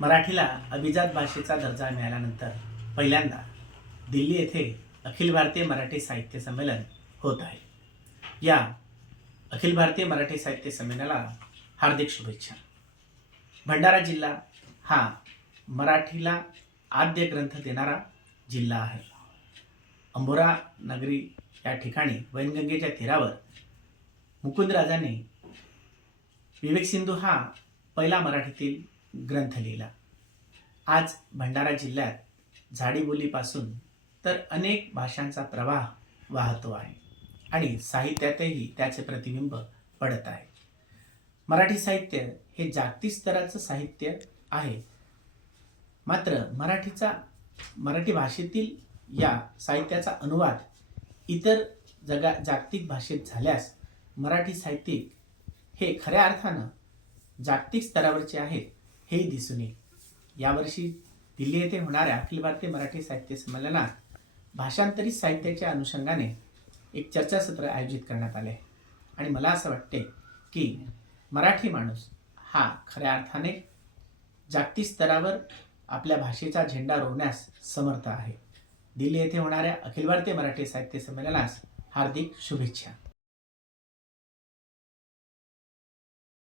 मराठीला अभिजात भाषेचा दर्जा मिळाल्यानंतर पहिल्यांदा दिल्ली येथे अखिल भारतीय मराठी साहित्य संमेलन होत आहे. या अखिल भारतीय मराठी साहित्य संमेलनाला हार्दिक शुभेच्छा. भंडारा जिल्हा हा मराठीला आद्य ग्रंथ देणारा जिल्हा आहे. अंबोरा नगरी या ठिकाणी वैनगंगेच्या तीरावर मुकुंदराजांनी विवेक सिंधू हा पहिला मराठीतील ग्रंथ लिहिला. आज भंडारा जिल्ह्यात झाडीबोलीपासून तर अनेक भाषांचा प्रवाह वाहतो आहे आणि साहित्यातही त्याचे प्रतिबिंब पडत आहे. मराठी साहित्य हे जागतिक स्तराचं साहित्य आहे. मात्र मराठीचा मराठी भाषेतील या साहित्याचा अनुवाद इतर जगा जागतिक भाषेत झाल्यास मराठी साहित्यिक हे खऱ्या अर्थानं जागतिक स्तरावरचे आहेत. हेही दिसून येईल. यावर्षी दिल्ली येथे होणाऱ्या अखिल भारतीय मराठी साहित्य संमेलनात भाषांतरित साहित्याच्या अनुषंगाने एक चर्चासत्र आयोजित करण्यात आले. आणि मला असं वाटते की मराठी माणूस हा खऱ्या अर्थाने जागतिक स्तरावर आपल्या भाषेचा झेंडा रोवण्यास समर्थ आहे. दिल्ली येथे होणाऱ्या अखिल भारतीय मराठी साहित्य संमेलनास हार्दिक शुभेच्छा.